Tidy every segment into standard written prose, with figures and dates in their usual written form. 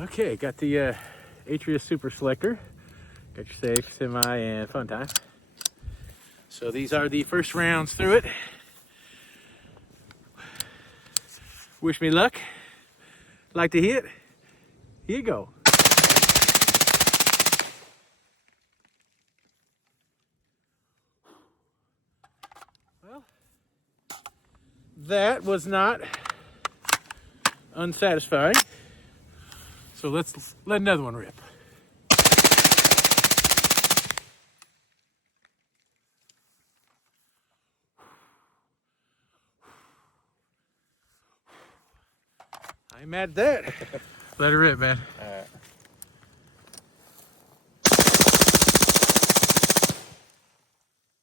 Okay, got the Atrius Super Selector. Got your safe, semi, and fun time. So these are the first rounds through it. Wish me luck. Like to hit? Here you go. Well, that was not unsatisfying. So let's let another one rip. I ain't mad at that. Let it rip, man. All right.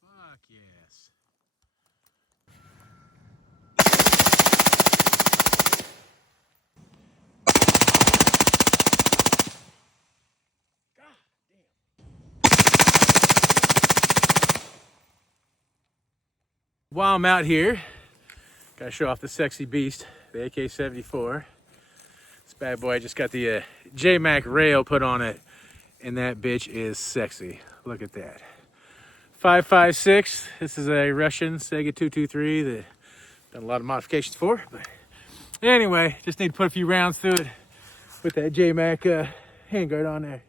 Fuck yes. While I'm out here, gotta show off the sexy beast, the AK-74. This bad boy just got the J-Mac rail put on it, and that bitch is sexy. Look at that. 5.56. This is a Russian Sega 223 that done a lot of modifications for. But anyway, just need to put a few rounds through it with that J-Mac handguard on there.